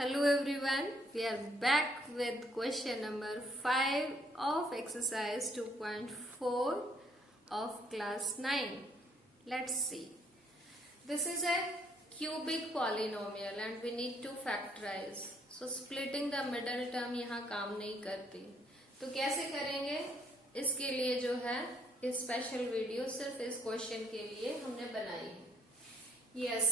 Hello everyone, we are back with question number 5 of exercise 2.4 of class 9. Let's see. This is a cubic polynomial and we need to factorize. So splitting the middle term यहाँ काम नहीं करती. तो कैसे करेंगे? इसके लिए जो है स्पेशल वीडियो सिर्फ इस क्वेश्चन के लिए हमने बनाई है. Yes.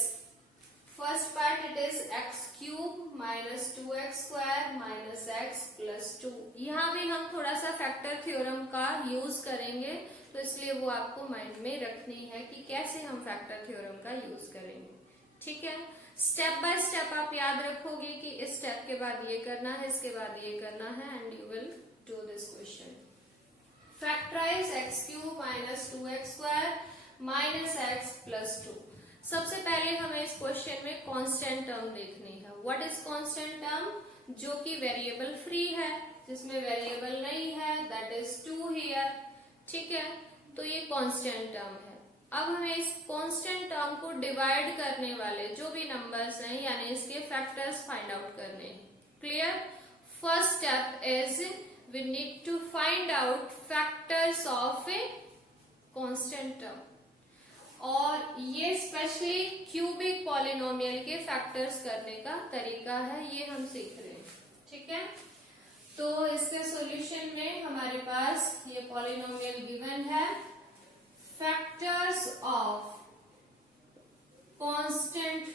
First part it is x cube minus 2x square minus x plus 2. यहाँ भी हम थोड़ा सा फैक्टर थ्योरम का यूज करेंगे, तो इसलिए वो आपको माइंड में रखनी है कि कैसे हम फैक्टर थ्योरम का यूज करेंगे. ठीक है, स्टेप बाय स्टेप आप याद रखोगे कि इस स्टेप के बाद ये करना है, इसके बाद ये करना है, and you will do this question. Factorise x cube minus 2x square minus x plus 2. सबसे पहले हमें इस क्वेश्चन में कांस्टेंट टर्म देखनी है. What is constant term? जो कि वेरिएबल फ्री है, जिसमें वेरिएबल नहीं है, दैट इज 2 हियर. ठीक है, तो ये कांस्टेंट टर्म है. अब हमें इस कांस्टेंट टर्म को डिवाइड करने वाले जो भी नंबर्स हैं, यानी इसके फैक्टर्स फाइंड आउट करने हैं. Clear? First step is we need to find out factors of a constant term. और ये स्पेशली क्यूबिक पॉलिनोमियल के फैक्टर्स करने का तरीका है, ये हम सीख रहे हैं. ठीक है, तो इसके सॉल्यूशन में हमारे पास ये पॉलिनोमियल गिवन है. फैक्टर्स ऑफ कांस्टेंट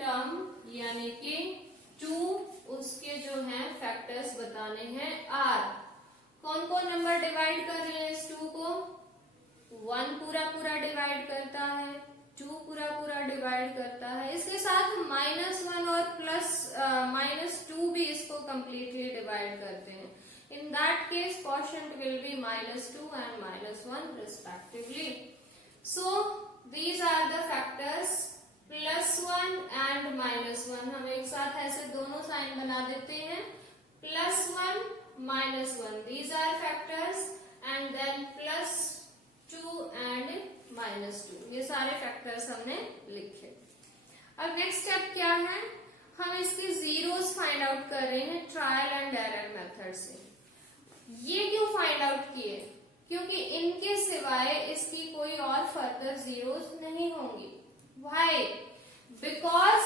टर्म यानी कि 2, उसके जो हैं फैक्टर्स बताने हैं आर. कौन कौन नंबर डिवाइड कर रहे हैं इस 2 को? 1 पूरा डिवाइड करता है, 2 पूरा डिवाइड करता है, इसके साथ -1 और -2 भी इसको कंप्लीटली डिवाइड करते हैं. In that case quotient will be -2 and -1 respectively. So these are the factors +1 and -1. हम एक साथ ऐसे दोनों साइन बना देते हैं. +1 -1, these are factors, and then +2 and -2. ये सारे फैक्टर्स हमने लिखे. अब नेक्स्ट स्टेप क्या है? हम इसके जीरोस फाइंड आउट कर रहे हैं ट्रायल एंड एरर मेथड से. ये क्यों फाइंड आउट किए? क्योंकि इनके सिवाय इसकी कोई और फर्दर जीरोस नहीं होंगी. व्हाई? बिकॉज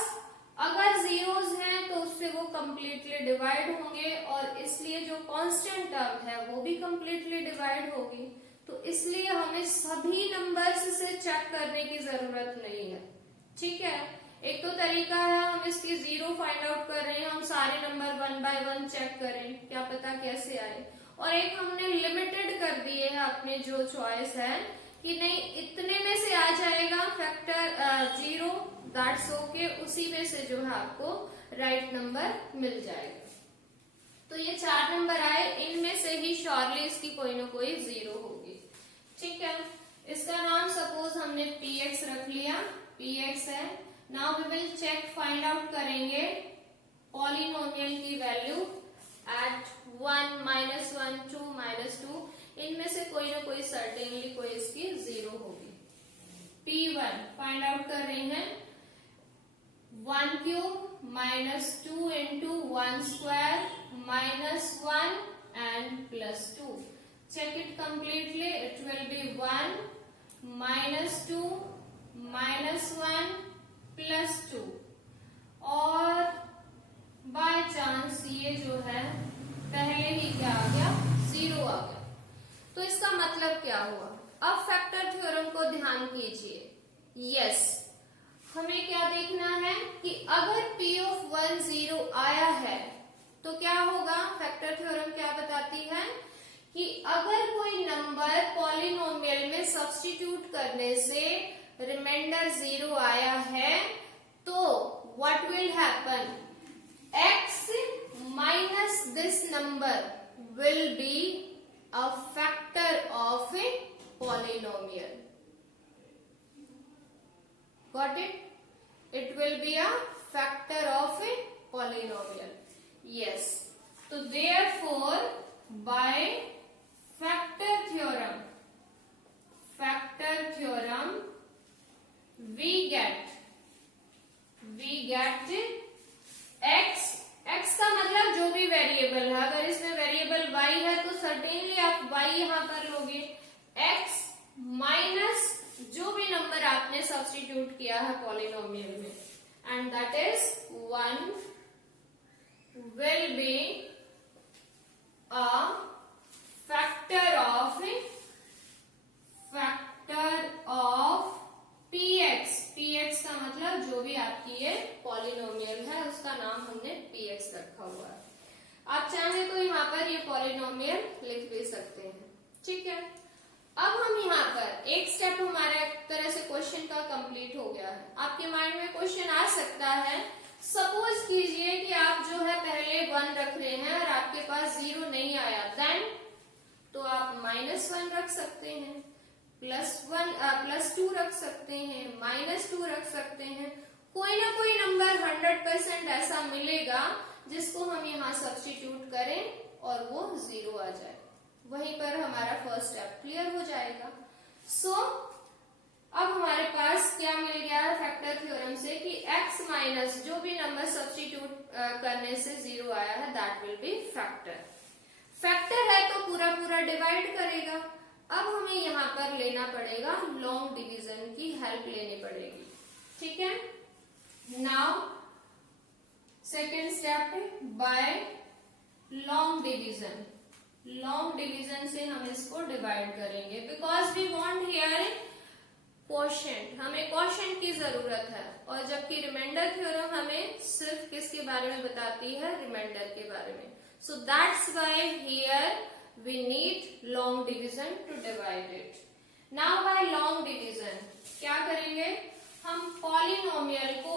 अगर जीरोस हैं तो उससे वो कंप्लीटली डिवाइड होंगे, और इसलिए जो कांस्टेंट टर्म है वो भी कंप्लीटली डिवाइड होगी. तो इसलिए हमें सभी नंबर्स से चेक करने की जरूरत नहीं है. ठीक है, एक तो तरीका है हम इसकी जीरो फाइंड आउट कर रहे हैं, हम सारे नंबर 1 बाय 1 चेक करें, क्या पता कैसे आए. और एक हमने लिमिटेड कर दिए है अपने जो चॉइस है कि नहीं इतने में से आ जाएगा फैक्टर 0, दैट्स ओके, उसी में से जो है आपको राइट नंबर मिल जाएगा. तो ये 4 नंबर आए, इनमें से ही श्योरली इसकी कोई ना कोई 0 होगी. ठीक है, इसका नाम सपोज हमने px रख लिया, px है. Now we will check, find out करेंगे पॉलिनोमियल की वैल्यू एट 1, -1, 2, -2. इनमें से कोई ना कोई सर्टेनली कोई इसकी 0 होगी. p1 फाइंड आउट कर रहे हैं. 1 cube -2 into 1 square -1 and +2. Check it completely. It will be 1 -2 -1 +2. और बाय चांस ये जो है पहले ही क्या आ गया? 0 आ गया. तो इसका मतलब क्या हुआ? अब फैक्टर थ्योरम को ध्यान कीजिए. यस, हमें क्या देखना है कि अगर p of 1 0 आया है तो क्या होगा? फैक्टर थ्योरम क्या बताती है कि अगर कोई नंबर पॉलिनोमियल में सब्स्टिट्यूट करने से रिमाइंडर 0 आया है तो what will happen? x minus this number will B a factor of a polynomial. Got it? It will be a factor of a polynomial. Yes. So therefore, by factor theorem, we get x। x का मतलब जो भी variable है, अगर इसमें variable y है तो certainly आप y यहां पर लोगे, x माइनस जो भी नंबर आपने सब्स्टिट्यूट किया है पॉलिनोमियल में, and that is 1 will be a factor of px। px का मतलब जो भी आपकी ये पॉलिनोमियल है उसका नाम हमने px रखा हुआ है। आप चाहें तो यहाँ पर ये पॉलिनोमियल लिख भी सकते हैं, ठीक है। अब हम यहाँ पर एक स्टेप हमारा एक तरह से क्वेश्चन का कंप्लीट हो गया है। आपके माइंड में क्वेश्चन आ सकता है, सपोज कीजिए कि आप जो है पहले 1 रख रहे हैं और आपके पास 0 नहीं आया, देन तो आप -1 रख सकते हैं, +2 रख सकते हैं, -2 रख सकते हैं। कोई ना कोई नंबर 100% ऐसा मिलेगा जिसको हम यहाँ सब्स्टिट्यूट करें और वो 0 आ जाए। वहीं पर हमारा फर्स्ट स्टेप क्लियर हो जाएगा। सो अब हमारे पास क्या मिल गया है फैक्टर थ्योरम से कि x माइनस जो भी नंबर सब्स्टिट्यूट करने से 0 आया है that will B factor. Factor है तो पूरा पूरा डिवाइड करेगा। अब हमें यहाँ पर लेना पड़ेगा लॉन्ग डिवीजन की हेल्प लेनी पड़ेगी, ठीक है। Now second step by long division. Long division से हम इसको डिवाइड करेंगे because we want here quotient, हमें क्वोशिएंट की जरूरत है, और जबकि रिमाइंडर थ्योरम हमें सिर्फ किसके बारे में बताती है, रिमाइंडर के बारे में। So that's why here we need long division to divide it. Now by long division क्या करेंगे, हम पॉलिनोमियल को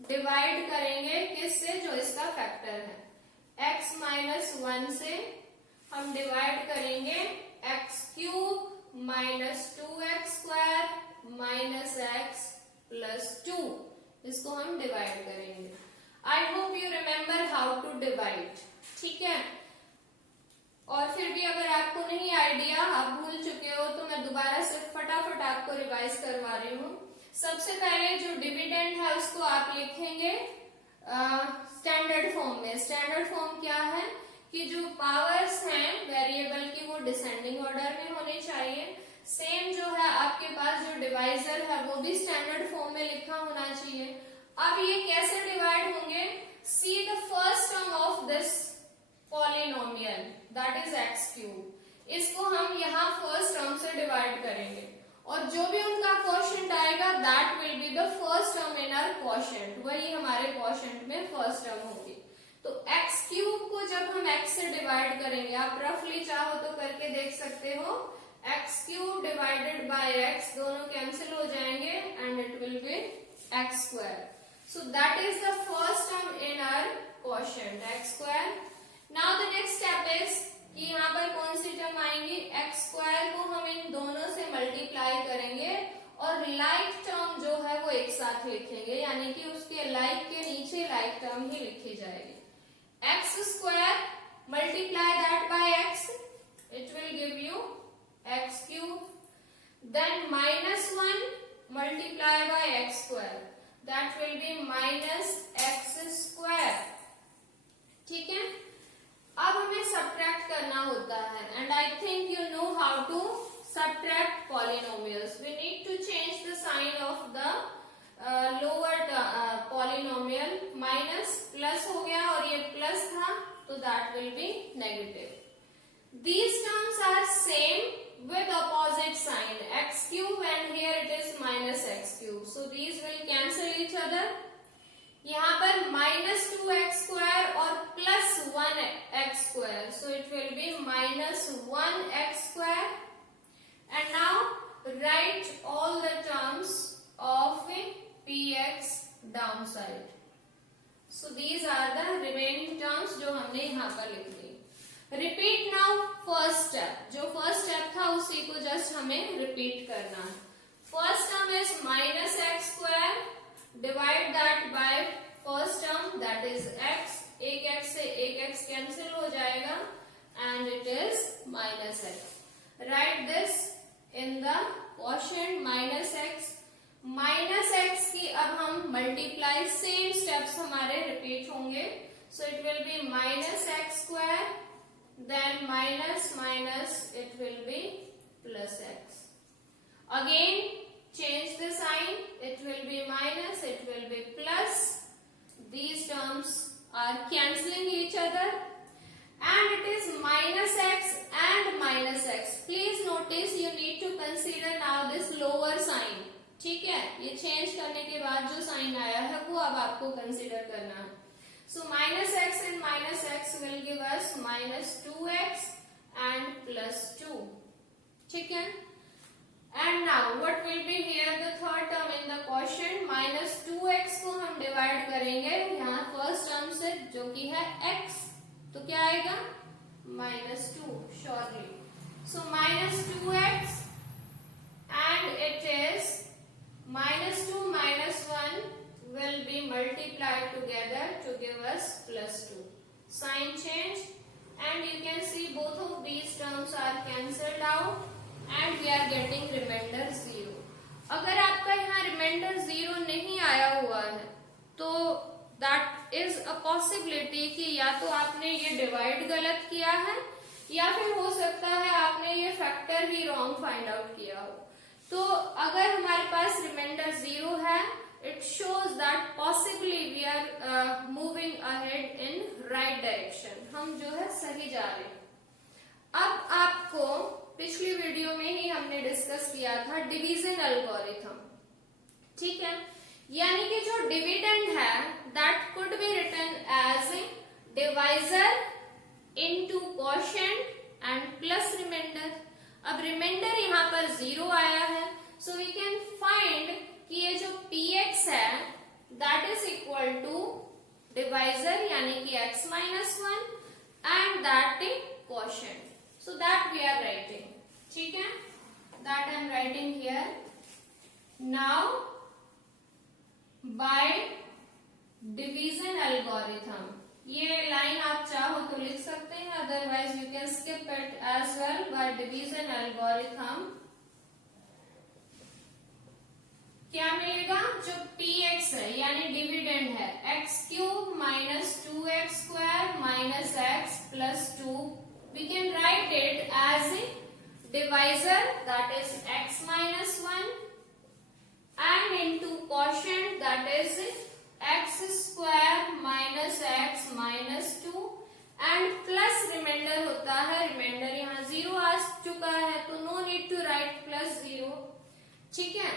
डिवाइड करेंगे किससे, जो इसका फैक्टर है। x माइनस 1 से हम डिवाइड करेंगे x³ minus 2x square minus x plus 2, इसको हम डिवाइड करेंगे। I hope you remember how to divide, ठीक है। और फिर भी अगर आपको नहीं आइडिया, आप भूल चुके हो, तो मैं दोबारा से फटाफट आपको रिवाइज करवा रही हूँ। सबसे पहले जो डिविडेंड है उसको आप लिखेंगे स्टैंडर्ड फॉर्म में। स्टैंडर्ड फॉर्म क्या है कि जो पावर्स हैं वेरिएबल की वो डिसेंडिंग ऑर्डर में होनी चाहिए। सेम जो है आपके पास जो डिवाइजर है वो भी स्टैंडर्ड फॉर्म में लिखा होना चाहिए। अब ये कैसे डिवाइड होंगे, see the first term of this polynomial that is x³, इसको हम यहाँ फर्स्ट टर्म से डिवाइड करेंगे और जो भी उनका क्वोशिएंट आएगा that will be the first term in our quotient, वही हमारे क्वोशिएंट में फर्स्ट टर्म होगी। तो x³ को जब हम x से डिवाइड करेंगे, आप रफली चाहो तो करके देख सकते हो, x³ डिवाइडेड बाय x, दोनों कैंसिल हो जाएंगे and it will be x²। So that is the first term in our quotient x²। Now the next step is कि यहाँ पर कौन सी टर्म आएंगी, x² को हम इन दोनों से मल्टीप्लाई करेंगे और लाइक टर्म जो है वो एक साथ लिखेंगे, यानी कि उसके लाइक के नीचे लाइक टर्म ही लिखी जाएगी। x² multiply that by x, it will give you x³, then -1 multiply by x², that will be -x², ठीक है। अब हमें सब्ट्रैक्ट करना होता है and I think you know how to subtract polynomials. We need to change the sign of the lower polynomial, minus plus हो गया और ये प्लस था तो that will be negative. These terms are same with opposite sign, x³ and here it is -x³, so these will cancel each other. यहाँ पर -2x² और +1x², so it will be -1x², and now write all the terms of px downside. So these are the remaining terms जो हमने यहाँ पर लिख दी। Repeat now first step, जो first step था उसी को just हमें repeat करना है। First term is -x², divide that by first term that is x, एक x से एक x cancel हो जाएगा and it is -x. Write this in the quotient -x. -x की अब हम मल्टीप्लाई, सेम स्टेप्स हमारे रिपीट होंगे. So it will be minus x square, then minus minus it will be plus x. Again change the sign, it will be minus, it will be plus. These terms are cancelling each other and it is minus x and minus x. Please notice you need to consider now this lower sign. ठीक है, ये change करने के बाद जो sign आया है वो अब आपको consider करना है. So minus x and minus x will give us minus 2x and plus 2. ठीक है. And now what will be here the third term in the quotient, minus 2x को हम डिवाइड करेंगे यहाँ फर्स्ट टर्म से जो कि है x, तो क्या आएगा minus 2 surely. So minus 2x and it is minus 2 minus 1 will be multiplied together to give us plus 2. Sign change and you can see both of these terms are cancelled out. And we are getting remainder 0. अगर आपका यहाँ reminder 0 नहीं आया हुआ है तो that is a possibility कि या तो आपने ये डिवाइड गलत किया है या फिर हो सकता है आपने ये फैक्टर ही रॉन्ग फाइंड आउट किया हो. तो अगर हमारे पास रिमाइंडर 0 है, it shows that possibly we are moving ahead in right direction. हम जो है सही जा रहे हैं. अब आपको पिछली वीडियो में ही हमने डिस्कस किया था डिवीजन एल्गोरिथम. ठीक है, यानी कि जो डिविडेंड है that could be written as divisor into quotient and plus remainder. अब रिमाइंडर यहाँ पर 0 आया है, सो वी कैन फाइंड कि ये जो px है that is equal to divisor यानी कि x minus 1 and that quotient. So that we are writing. ठीक है, that I am writing here. Now by division algorithm, ये लाइन आप चाहो तो लिख सकते हैं, otherwise you can skip it as well. By division algorithm क्या मिलेगा, जो px है यानी डिविडेंड है x cube minus 2x square minus x plus 2. We can write it as a divisor that is x minus 1 and into quotient that is x square minus x minus 2 and plus remainder होता है. Reminder यहाँ 0 आ चुका है तो no need to write plus 0. ठीक है,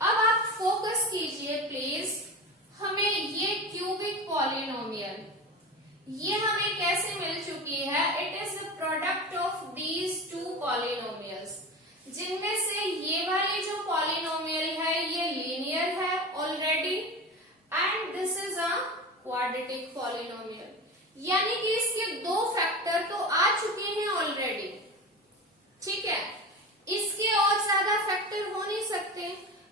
अब आप फोकस कीजिए प्लीज. हमें ये क्यूबिक पॉलिनोमियल ये हमें कैसे मिल चुकी है. It is the product of these two polynomials, जिनमें से ये वाली जो पॉलिनोमियल है ये लीनियर है already and this is a quadratic polynomial. यानी कि इसके दो फैक्टर तो आ चुके हैं ऑलरेडी. ठीक है, इसके और ज्यादा फैक्टर हो नहीं सकते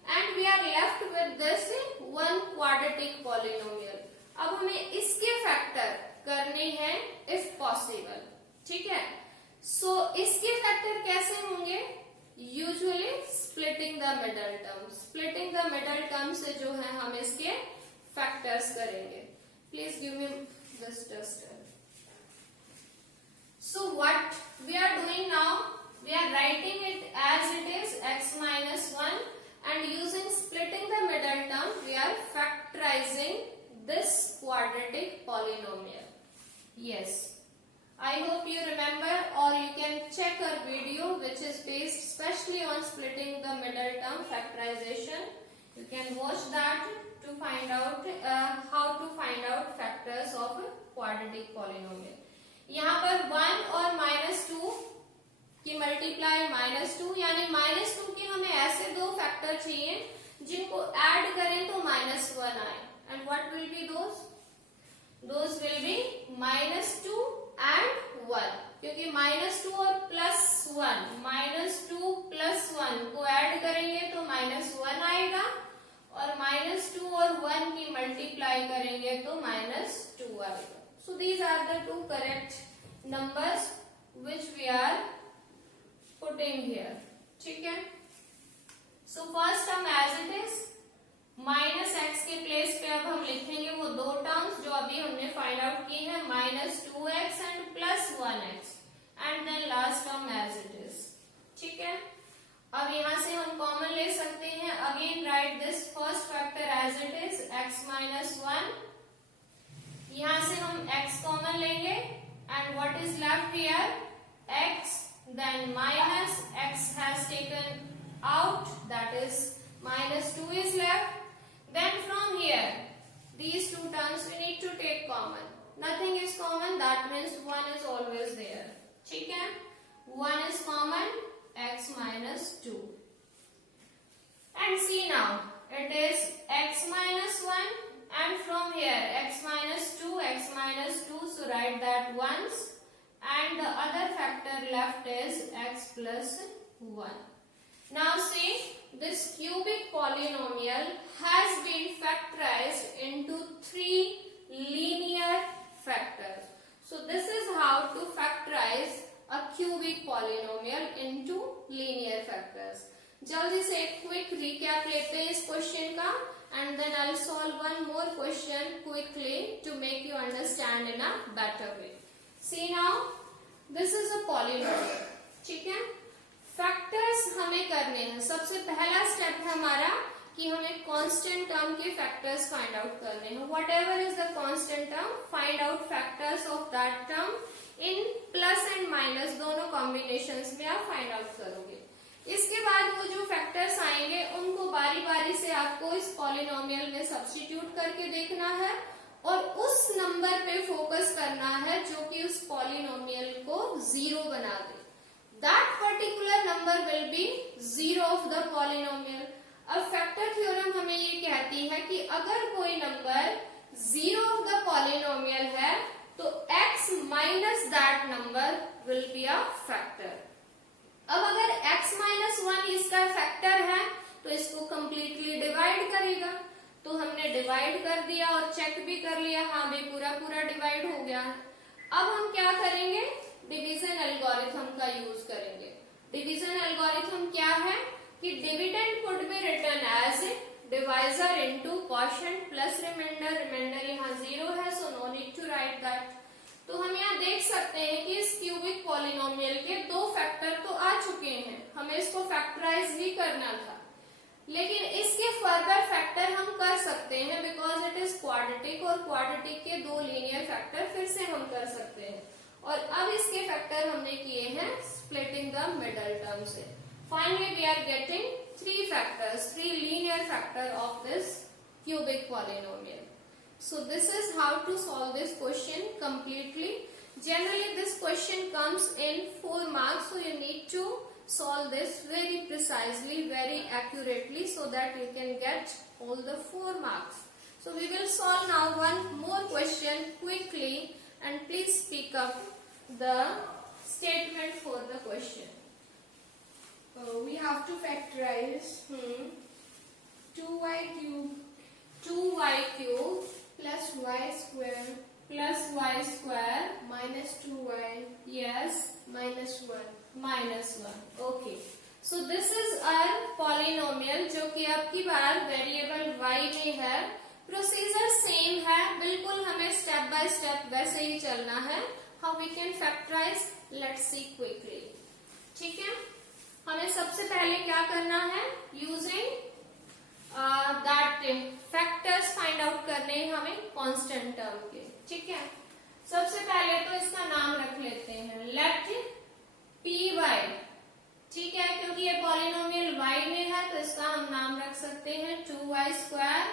and we are left with this one quadratic polynomial. अब हमें इसके फैक्टर करने हैं इफ पॉसिबल. ठीक है, सो इसके फैक्टर कैसे होंगे, usually splitting the middle term. Splitting the middle term से जो है हम इसके फैक्टर्स करेंगे. Please give me this duster. So what we are doing now, we are writing it as it is x minus 1 and using splitting the middle term we are factorizing this quadratic polynomial. Yes, I hope you remember, or you can check our video which is based especially on splitting the middle term factorization. You can watch that to find out how to find out factors of a quadratic polynomial. यहाँ पर 1 और -2 की multiply -2 यानी -2 के हमें ऐसे दो factor चाहिए जिनको ऐड करें तो -1 आए. And what will be those? Those will be -2 and 1. क्योंकि -2 और +1, -2 + 1 को ऐड करेंगे तो -1 आएगा और -2 और 1 की मल्टीप्लाई करेंगे तो -2 आएगा. So these are the two correct numbers which we are putting here. ठीक है. So first term as it is, -x के प्लेस जो अभी हमने फाइंड आउट की है, -2x and +1x and then last term as it is. ठीक है, अब यहाँ से हम कॉमन ले सकते हैं। Again write this first factor as it is, x -1। यहाँ से हम x कॉमन लेंगे and what is left here, x, then minus x has taken out, that is -2 is left. Then from here these two terms we need to take common. Nothing is common, that means 1 is always there. ठीक है, 1 is common, x -2. And see now, it is x -1 and from here x -2, so write that once and the other factor left is x +1. Now see, this cubic polynomial has been factorized into 3 linear factors. So this is how to factorize a cubic polynomial into linear factors. जल्दी से एक quick recap लेते हैं इस question का and then I'll solve one more question quickly to make you understand in a better way. See now, this is a polynomial. ठीक है, factors हमें करने हैं। सबसे पहला स्टेप है हमारा कि हमें कांस्टेंट टर्म के फैक्टर्स फाइंड आउट करने हैं। What ever is the constant term, find out factors of that term in plus and minus दोनों कॉम्बिनेशंस में आप फाइंड आउट करोगे। इसके बाद वो जो फैक्टर्स आएंगे उनको बारी बारी से आपको इस पॉलिनोमियल में सब्स्टिट्यूट करके देखना है और उस नंबर पे फोकस करना है जो कि उस पॉलिनोमियल को 0 बना दे। That particular number will be 0 of the polynomial. अब फैक्टर थ्योरम हमें ये कहती है कि अगर कोई नंबर 0 ऑफ द पॉलिनोमियल है तो x minus that number will be a factor. अब अगर x -1 इसका फैक्टर है तो इसको कंप्लीटली डिवाइड करेगा। तो हमने डिवाइड कर दिया और चेक भी कर लिया, हाँ भाई पूरा पूरा डिवाइड हो गया है। अब हम क्या करेंगे, डिवीजन एल्गोरिथम का यूज करेंगे। डिवीजन एल्गोरिथम क्या है कि dividend could be written as divisor into quotient plus remainder. Remainder यहाँ 0 है, so no need to write that. तो हम यहाँ देख सकते हैं कि इस क्यूबिक पॉलिनोमियल के 2 फैक्टर तो आ चुके हैं, हमें इसको फैक्टराइज ही करना था, लेकिन इसके फर्दर फैक्टर हम कर सकते हैं बिकॉज इट इज क्वाड्रेटिक और क्वाड्रेटिक के 2 लीनियर फैक्टर फिर से हम कर सकते हैं। और अब इसके फैक्टर हमने किए हैं स्प्लिटिंग द मिडल टर्म से। Finally we are getting 3 factors, 3 linear factor of this cubic polynomial. So this is how to solve this question completely. Generally this question comes in 4 marks, so you need to solve this very precisely, very accurately so that you can get all the 4 marks. So we will solve now one more question quickly and please speak up the statement for the question. We have to factorize 2y cube plus y square minus 2y yes -1. Okay, so this is our polynomial जो कि अब की बार variable y में है। Procedure same है, बिल्कुल हमें step by step वैसे ही चलना है। How we can factorise, let's see quickly. ठीक है, हमें सबसे पहले क्या करना है, using that factors find out करने हैं हमें कांस्टेंट टर्म के। ठीक है, सबसे पहले तो इसका नाम रख लेते हैं, लेट पी वाई। ठीक है, क्योंकि ये पॉलिनोमियल y में है तो इसका हम नाम रख सकते हैं 2y square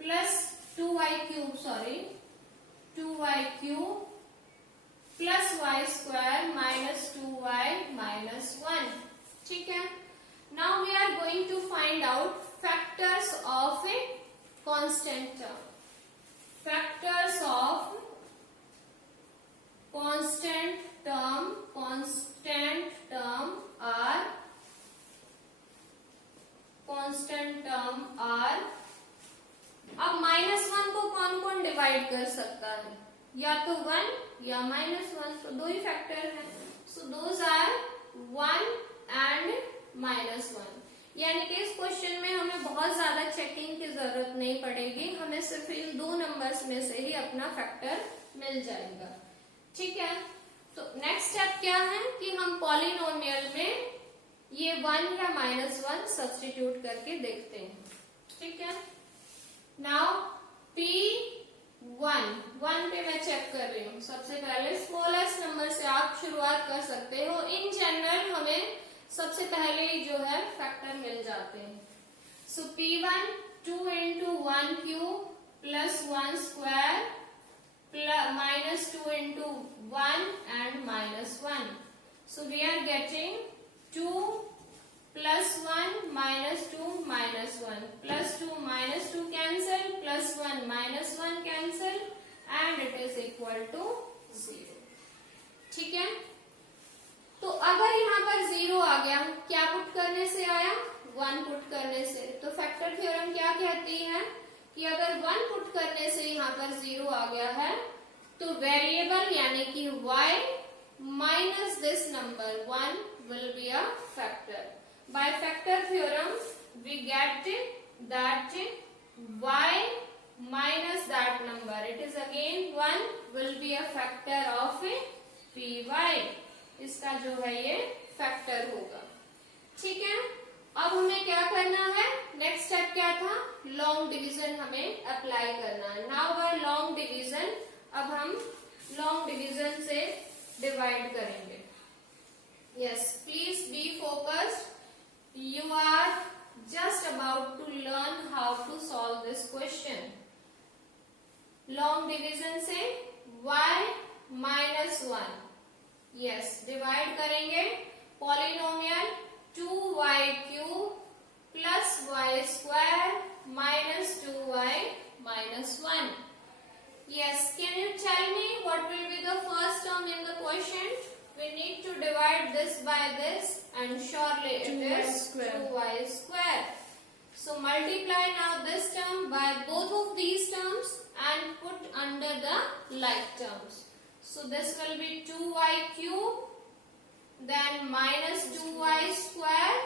plus 2y cube plus y square minus 2y minus 1। ठीक है, now we are going to find out factors of a constant term. Factors of constant term are अब -1 को कौन कौन डिवाइड कर सकता है, या तो 1 या -1, तो 2 ही फैक्टर है। So those are 1 and -1। यानी कि इस क्वेश्चन में हमें बहुत ज्यादा चेकिंग की जरूरत नहीं पड़ेगी, हमें सिर्फ इन 2 नंबर्स में से ही अपना फैक्टर मिल जाएगा। ठीक है, तो नेक्स्ट स्टेप क्या है कि हम पॉलिनोमियल में ये 1 या -1 सब्स्टिट्यूट करके देखते हैं। ठीक है, नाउ P1 पे मैं चेक कर रही हूँ। सबसे पहले स्मॉलेस्ट नंबर से आप शुरुआत कर सकते हो। इन जनरल हमें सबसे पहले ही जो है फैक्टर मिल जाते हैं। सो P1 2 into 1 cube plus 1 square minus 2 into 1 and -1. So we are getting 2 plus 1 minus 2 minus 1 plus 2 minus 2 cancel plus 1 minus 1 cancel and it is equal to 0. ठीक है, तो अगर यहाँ पर 0 आ गया, क्या पुट करने से आया? 1 पुट करने से। तो फैक्टर थ्योरम क्या कहती है कि अगर 1 पुट करने से यहाँ पर 0 आ गया है तो वेरिएबल यानी कि y minus this number 1 will be a factor. By factor theorem we get that y minus that number, it is again 1 will be a factor of py. इसका जो है ये फैक्टर होगा। ठीक है, अब हमें क्या करना है? नेक्स्ट स्टेप क्या था? लॉन्ग डिवीजन हमें अप्लाई करना है। नाउ बाय लॉन्ग डिवीजन, अब हम लॉन्ग डिवीजन से डिवाइड करेंगे। Yes, please be focused, you are just about to learn how to solve this question. Long division से y minus 1, yes, divide करेंगे polynomial 2y cube plus y square minus 2y minus 1. Yes, can you tell me what will be the first term in the quotient? We need to divide this by this and surely it is 2y square. So multiply now this term by both of these terms and put under the like terms. So this will be 2y cube, then minus 2y square.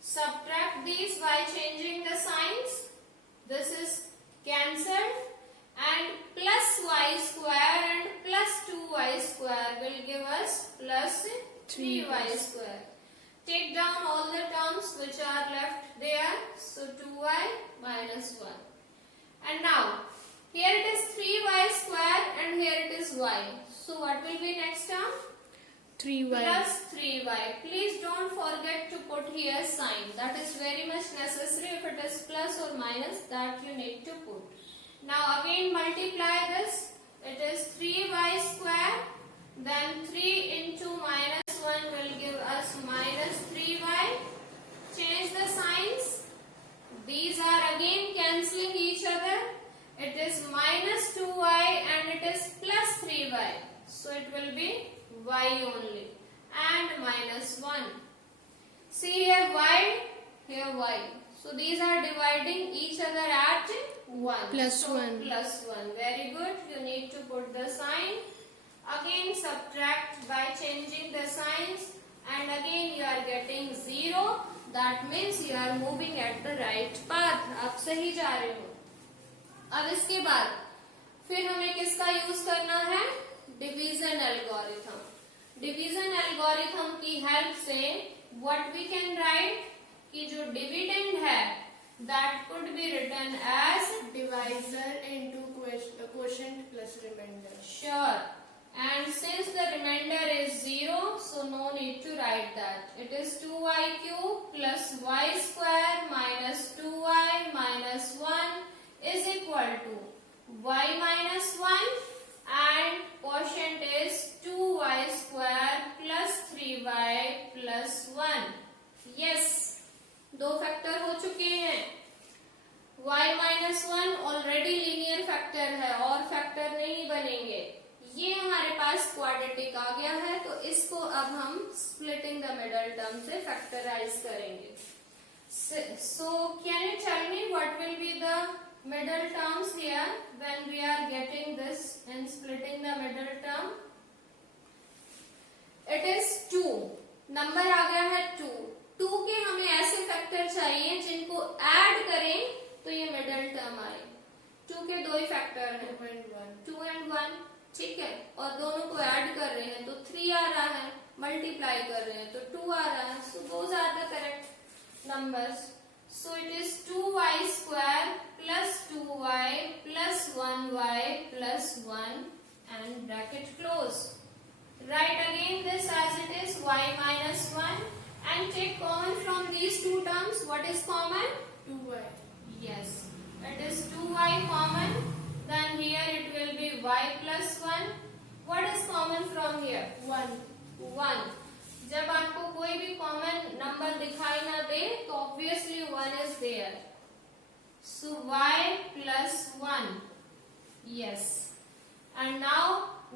Subtract these by changing the signs. This is cancelled. And plus y square and plus 2y square will give us plus 3y square. Take down all the terms which are left there. So 2y minus 1. And now here it is 3y square and here it is y. So what will be next term? 3y plus 3y. Please don't forget to put here sign. That is very much necessary. If it is plus or minus, that you need to put. Now again multiply this. It is 3y square. Then 3 into minus 1 will give us minus 3y. Change the signs. These are again cancelling each other. It is minus 2y and it is plus 3y. So it will be y only. And minus 1. See here y, here y. So these are dividing each other at 1. Plus So 1. Plus 1. Very good. You need to put the sign. Again subtract by changing the signs. And again you are getting 0. That means you are moving at the right path. आप सही जा रहे हो। अब इसके बाद फिर हमें किसका यूज करना है? Division algorithm. डिवीजन एल्गोरिथम की हेल्प से व्हाट वी कैन राइट कि जो डिविडेंड है that could be written as divisor into quotient plus remainder. Sure, and since the remainder is 0, so no need to write that. It is 2y cube plus y square minus 2y minus 1 is equal to y minus 1 and quotient is 2y square plus 3y plus 1. Yes, दो factor हो चुके हैं। y minus 1 already linear factor है और factor नहीं बनेंगे। ये हमारे पास क्वाड्रेटिक आ गया है, तो इसको अब हम स्प्लिटिंग द मिडल टर्म से फैक्टराइज करेंगे। So can you tell me what will be the middle terms here when we are getting this and splitting the middle term? It is 2. Number आ गया है 2 2 के हमें ऐसे फैक्टर चाहिए जिनको add करें तो ये मिडल टर्म आए। 2 के 2 ही फैक्टर हैं, 2 and 1, ठीक है, और दोनों को ऐड कर रहे हैं तो 3 आ रहा है, मल्टीप्लाई कर रहे हैं तो 2 आ रहा है। So those are the correct numbers. So it is 2y square plus 2y plus 1y plus 1 and bracket close. Write again this as it is, y minus 1, and take common from these two terms. What is common? 2y. Yes, it is 2y common. Then here it will be y plus 1. What is common from here? 1. 1. जब आपको कोई भी common number दिखाई ना दे तो obviously 1 is there. So y plus 1. Yes. And now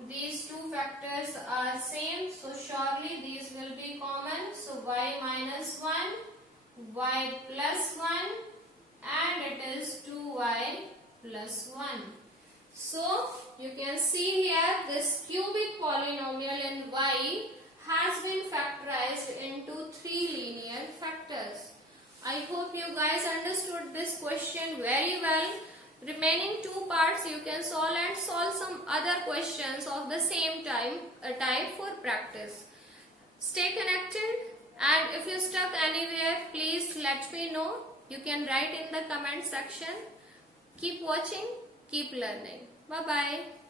these two factors are same, so surely these will be common. So y minus 1, y plus 1, and it is 2y plus 1. So you can see here this cubic polynomial in y has been factorized into 3 linear factors. I hope you guys understood this question very well. Remaining 2 parts you can solve and solve some other questions of the same type for practice. Stay connected, and if you stuck anywhere, please let me know. You can write in the comment section. Keep watching, keep learning. Bye bye.